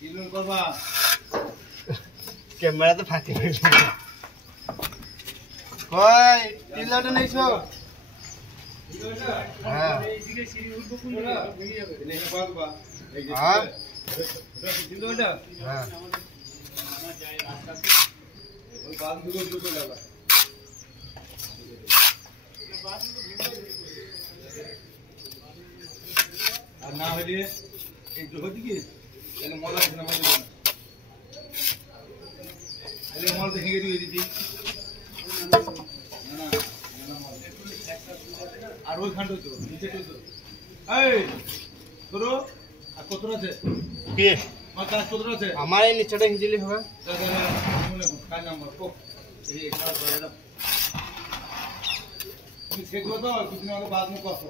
ইলুন করবা ক্যামেরা তো ফাটি গেছে কই টিলাটা নাইছো হ্যাঁ এইদিকে সিঁড়ি উঠবো কোন ভেঙে যাবে এনে বাগবা এই যে হ্যাঁ দিলটা হ্যাঁ আমার যায় রাস্তা ওই বাগ দুটো দুটো লাগা আর না হলে এই হচ্ছে কি তাহলে মজা আছে না মজা না তাহলে মল দেখে দিয়ে দিচ্ছি আর ওই খান্ড তো নিচে তো এই করো আর কত আছে কি আমার কাজ কত আছে আমার এই নিচেটা হিজলি হবে কাজ নাম্বার কো এই কাজ করে দাও তুমি সেগুলো তো কিছু না বাদ में কষ্ট